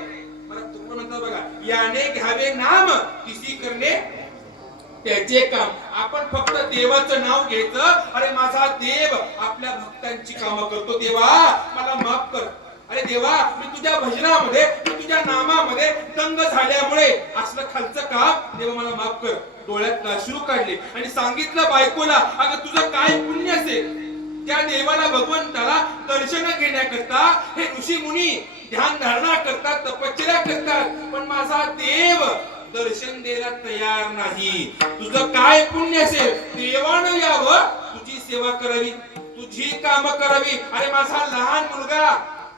मला तुकडं म्हणतात बघा, याने घ्यावे नाम किसी करणे त्याचे काम. आपण फक्त देवाचं नाव घ्यायचं. अरे माझा देव आपल्या भक्तांची कामं करतो. देवा मला माफ कर. अरे देवा, मी तुझ्या भजनामध्ये, मी तुझ्या नामामध्ये दंग झाल्यामुळे असलं खालचं काम, देवा मला माफ कर. डोळ्यात अश्रू काढले आणि सांगितलं बायकोला, अगं तुझं काय पुण्य असेल, त्या देवाला भगवंताला दर्शन घेण्याकरता हे ऋषी मुनी ध्यान धारणा करतात, तपश्चर्या करतात, पण माझा देव दर्शन द्यायला तयार नाही. तुझं काय पुण्य असेल, देवानं यावं, तुझी सेवा करावी, तुझी काम करावी. अरे माझा लहान मुलगा,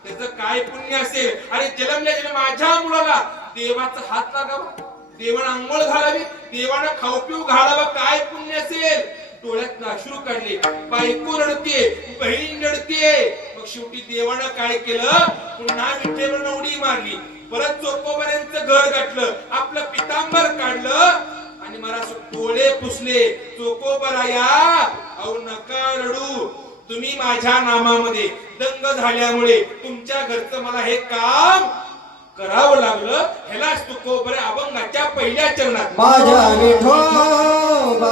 त्याचं काय पुण्य असेल. अरे जन्मल्या माझ्या मुलाला देवाचा हात लागावा, देवानं अंघोळ घालावी, देवानं खाऊ पिऊ घालावं, काय पुण्य असेल. डोळ्यात अश्रू काढले. बायको रडते, बहीण रडते. मग शेवटी देवानं काय केलं, पुन्हा विठ्ठलानं उडी मारली. परत चोकोबऱ्यांचं घर गाठलं, आपलं पितांबर काढलं आणि मला डोळे पुसले. चोकोबराया, अहो नका रडू, तुम्ही माझ्या नामामध्ये दंग झाल्यामुळे तुमच्या घरचं मला हे काम करावं लागलं. ह्यालाच तुकोबऱ्या अभंगाच्या पहिल्या चरणात माझ्या विठोबाचा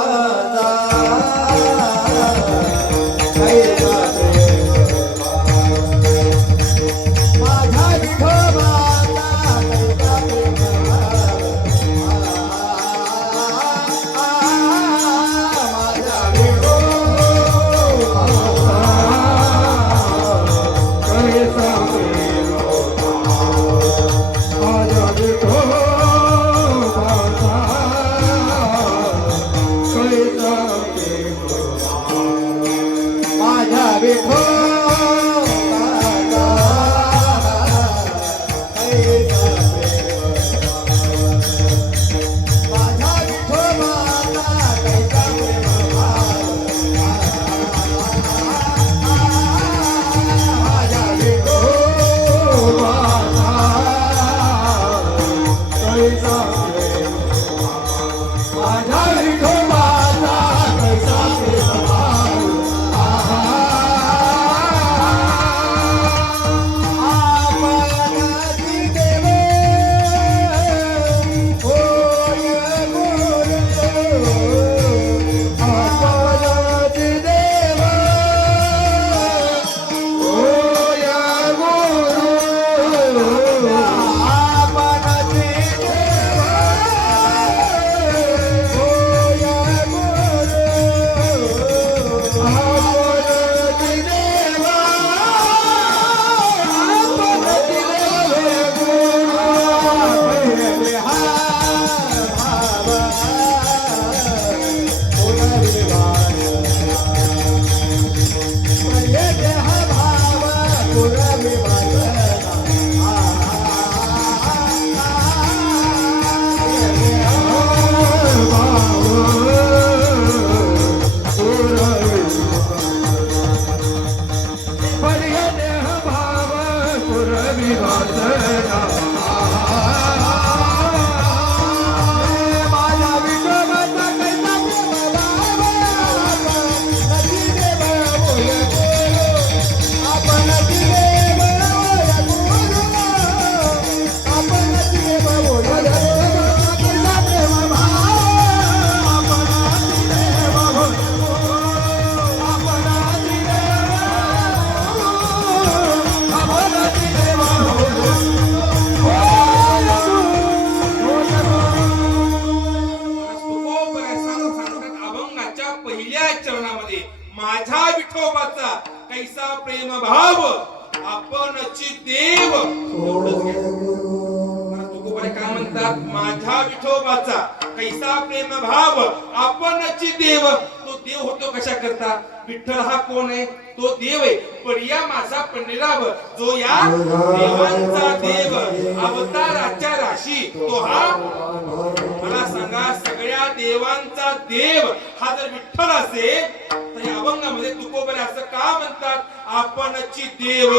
माझ्या विठोबाचा कैसा प्रेम भाव आपणची देव. तुकोबाने काय म्हणतात, माझ्या विठोबाचा कैसा प्रेम भाव आपणची देव. तो देव होतो कशा करता, विठ्ठल हा कोण आहे, तो देव आहे. पण या माझा पंडिराव जो या देवांचा देव, अवताराच्या राशी तो हा. मला सांगा, सगळ्या देवांचा देव हा जर विठ्ठल असेल तर या अभंगामध्ये तुकोबरे असं का म्हणतात, आपणची देव.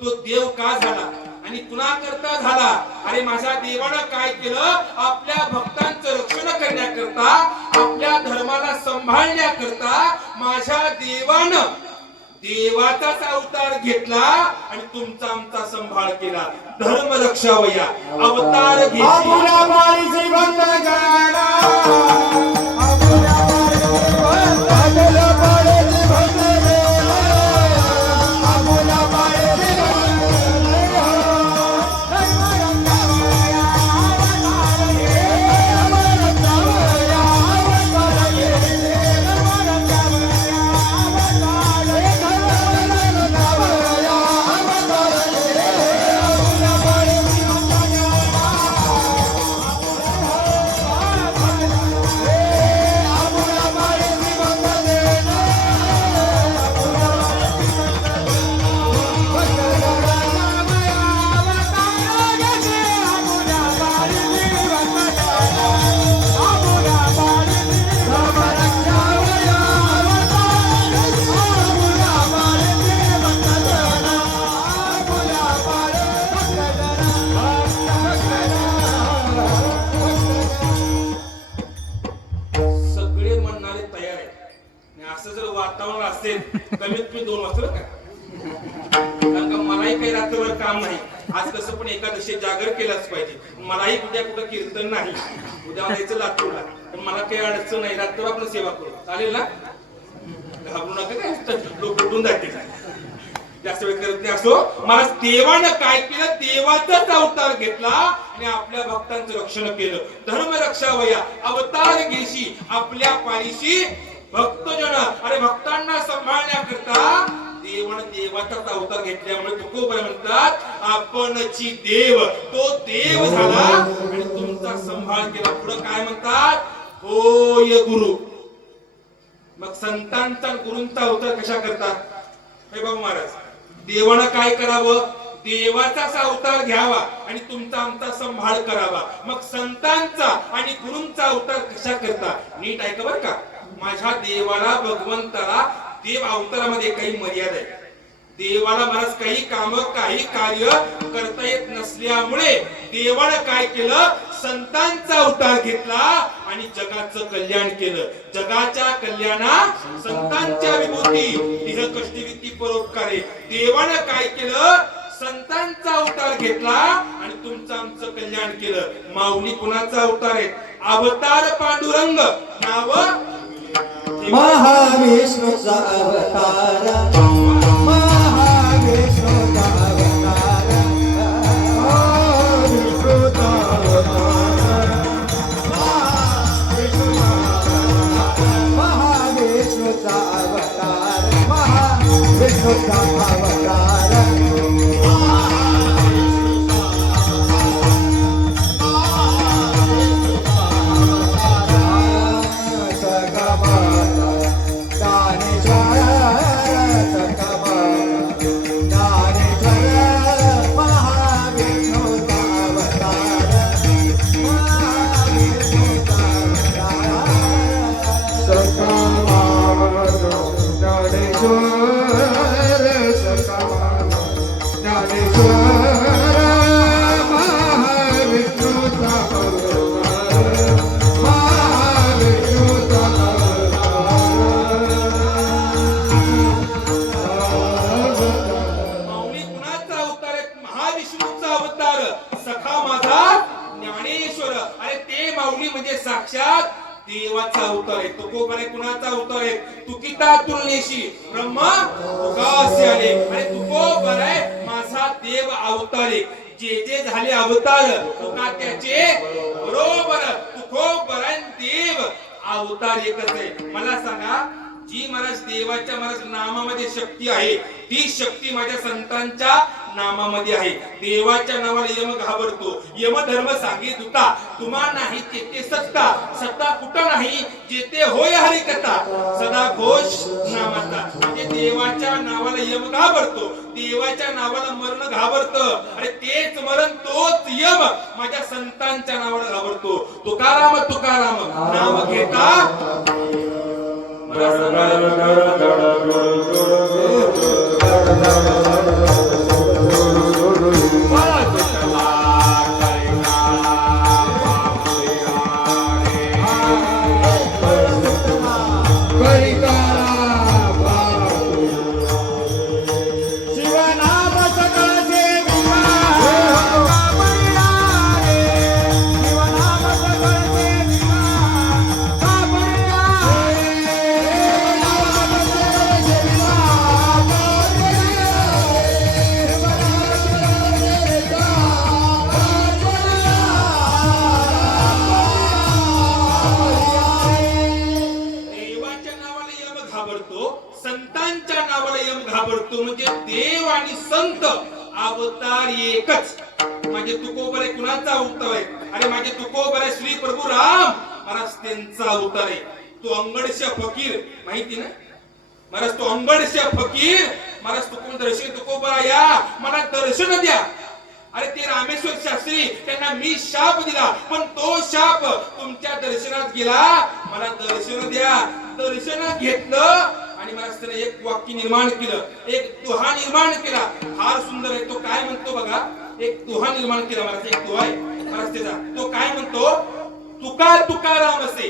तो देव का झाला आणि तुला करता झाला. अरे माझ्या देवानं काय केलं, आपल्या भक्तांचं रक्षण करण्याकरता, आपल्या धर्माला सांभाळण्याकरता माझ्या देवानं देवाचाच अवतार घेतला आणि तुमचा आमचा संभाळ केला. धर्म रक्षावया अवतार घेतला. आपुला बाळीचे भक्त गणा, आपुला बाळीचे भक्त, आपुला बाळीचे भक्त गणा, आपुला बाळीचे भक्त सगळे म्हणणारे तयार आहेत. आणि असं जर वातावरण असेल कमीत कमी 2 वाजता का, कारण का मलाही काही रात्रभर काम नाही. आज कसं पण एकादशी जागर केलाच पाहिजे. मलाही उद्या कुठं कीर्तन नाही, उद्या जायचं लातूरला, पण मला काही अडचण नाही. रात्र आपण सेवा करू, चालेल ना? घाबरू नका, काय लोक उठून जातील. जास्त वेळ करत नाही. असो, मला देवानं काय केलं, देवाचाच अवतार घेतला आणि आपल्या भक्तांचं रक्षण केलं. धर्म रक्षावया अवतार घेशी आपल्या पायीशी भक्तजन. अरे भक्तांना सांभाळण्याकरता देवानं देवाचाच अवतार घेतल्यामुळे तुकोबा म्हणतात, आपणची देव, तो देव झाला आणि तुमचा संभाळ केला. पुढे काय म्हणतात, होय गुरु. मग संतांचा गुरूंचा अवतार कशा करतात? हे बाबा महाराज, देवानं काय करावं, देवाचाच अवतार घ्यावा आणि तुमचा आमचा संभाळ करावा. मग संतांचा आणि गुरूंचा अवतार कशा करता? नीट ऐका बरं का. माझ्या देवाला, भगवंताला देव अवतारामध्ये काही मर्यादा आहे. देवाला महाराज काही काम, काही कार्य करता येत नसल्यामुळे देवानं काय केलं, संतांचा अवतार घेतला आणि जगाचं कल्याण केलं. जगाच्या कल्याणा संतांच्या विभूती, इह कष्टविती परोपकारे. देवानं काय केलं, संतांचा अवतार घेतला आणि तुमचं आमचं कल्याण केलं. माऊली कुणाचा अवतार आहे? अवतार पांडुरंग. नाव महाविष्णूचा अवतार, महाविष्णूचा अवतार, महाविष्णूचा अवतार, महाविष्णूचा अवतार, महाविष्णूचा अवतार. साक्षात देवाचा अवतार आहे. तुकोबरे कुणाचा अवतार आहे? तुकिता तुलनेशी ब्रह्म तुकासे आले. आणि तुकोबरे माझा देव अवतार आहे. जे जे झाले अवतार तुका त्याचे बरोबर. तुकोबरे देव अवतार एकच आहे. मला सांगा, जी महाराज देवाच्या महाराज नामामध्ये शक्ती आहे, ती शक्ती माझ्या संतांच्या नामामध्ये आहे. देवाच्या नावाला यम घाबरतो. यम धर्म सांगी दुता, तुम्हा नाही तेथे सत्ता, सत्ता कुठं नाही जेथे होय हरिकथा, सदा घोष नामाचा. म्हणजे देवाच्या नावाला यम घाबरतो, देवाच्या नावाला मरण घाबरतं. अरे तेच मरण, तोच यम माझ्या संतांच्या नावाला घाबरतो. तुकाराम तुकाराम नाम घेता महाराज पडावरतो म्हणजे देव आणि संत अवतार एकच. माझे तुकोबर आहे कुणाचा अवतार आहे? अरे माझे तुकोबर आहे श्री प्रभू राम महाराज त्यांचा अवतार आहे. तो अंगडशा फकीर माहिती ना महाराज, तो अंगडशा फकीर महाराज तुकोबर दर्शन तुकोबरा या मला दर्शन द्या. अरे ते रामेश्वर शास्त्री त्यांना मी शाप दिला पण तो शाप तुमच्या दर्शनात गेला, मला दर्शन द्या. दर्शन घेतलं आणि महाराज त्याने एक वाक्य निर्माण केलं, एक दोहा निर्माण केला. फार सुंदर आहे. तो काय म्हणतो बघा, एक दोहा निर्माण केला महाराज. एक दोहा आहे महाराज त्याचा. तो काय म्हणतो, तुका तुकाराम असे,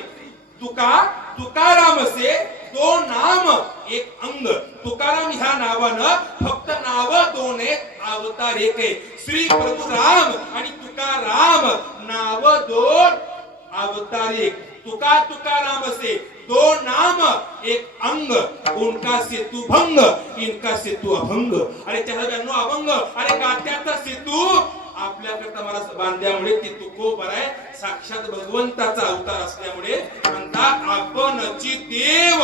तुका तुकाराम असे दो नाम एक अंग. तुकाराम ह्या नावानं फक्त नाव दोन आहेत, अवतार एक आहे. श्री प्रभू राम आणि तुकाराम नाव दोन, अवतार एक. तुका तुकाराम असे दो नाम एक अंग, उनका सेतु भंग इनका सेतु अभंग. अरे 492 अभंग, अरे गात्याचा सेतू आपल्याकरता मला बांधल्यामुळे ते तुकोबर आहे. साक्षात भगवंताचा अवतार असल्यामुळे म्हणतात आपणची देव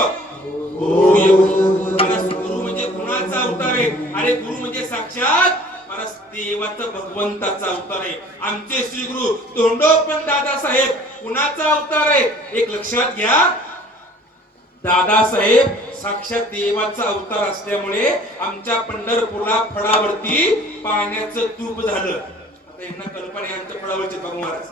होय. गुरु म्हणजे गुणाचा अवतार आहे. अरे गुरु म्हणजे साक्षात महाराज देवाचा भगवंताचा अवतार आहे. आमचे श्री गुरु तोंडोपंत दादासाहेब कुणाचा अवतार आहे? एक लक्षात घ्या, दादासाहेब साक्षात देवाचा अवतार असल्यामुळे आमच्या पंढरपूरला फळावरती पाण्याचं तूप झालं. आता यांना कल्पना आहे आमच्या फळावरचे बघू महाराज,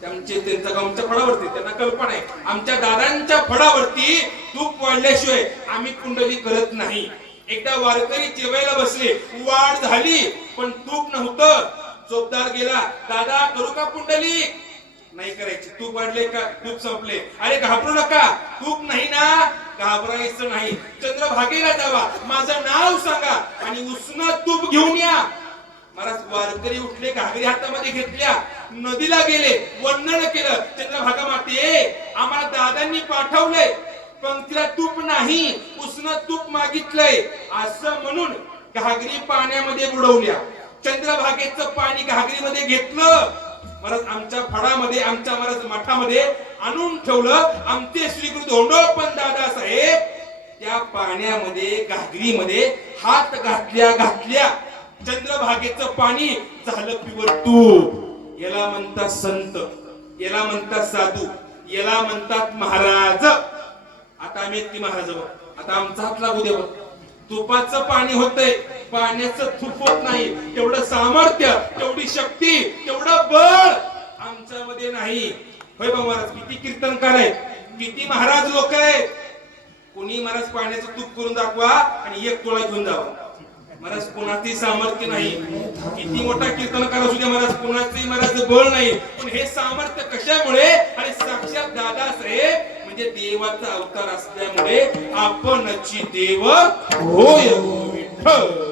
त्यांच्या गावच्या फळावरती त्यांना कल्पना आहे आमच्या दादांच्या फळावरती तूप वाढल्याशिवाय आम्ही कुंडली करत नाही. एकदा वारकरी जेवायला बसले, वाढ झाली पण तूप नव्हतं. चोपदार गेला, दादा करू का कुंडली? नाही करायची. तूप वाढले का? तूप संपले. अरे घाबरू नका, तूप नाही ना, घाबरायचं नाही. चंद्रभागेला जावा, माझं नाव सांगा आणि उसनं तूप घेऊन या. महाराज वारकरी उठले, घागरी हातामध्ये घेतल्या, नदीला गेले, वर्णन केलं, चंद्रभागा माते आम्हाला दादांनी पाठवलंय पण तिला तूप नाही, उसनं तूप मागितलंय असं म्हणून घागरी पाण्यामध्ये बुडवल्या. चंद्रभागेचं पाणी घागरीमध्ये घेतलं, महाराज आमच्या फळामध्ये आमच्या महाराज मठामध्ये आणून ठेवलं. आमचे श्री गुरु धोंडोपंत दादासाहेब त्या पाण्यामध्ये घागरीमध्ये हात घातल्या चंद्रभागेचं पाणी झालं प्युअर तूप. याला म्हणतात संत, याला म्हणतात साधू, याला म्हणतात महाराज. आता आम्ही ती महाराज, आता आमचा हात लागू दे. तुपाचं पाणी होतंय, पाण्याचं तूप होत नाही. तेवढं सामर्थ्य, तेवढी शक्ती, तेवढं बळ आमच्यामध्ये नाही. होय बा महाराज, किती कीर्तनकार आहेत, किती महाराज लोक आहेत. कोणी महाराज पाण्याचं तूप करून दाखवा आणि एक तोळा घेऊन जावा. महाराज कोणाचंही सामर्थ्य नाही. किती मोठा कीर्तनकार असू द्या महाराज, कोणाचंही महाराज बळ नाही. पण हे सामर्थ्य कशामुळे? आणि साक्षात दादासाहेब म्हणजे देवाचा अवतार असल्यामुळे आपणची देव होय विठ्ठल.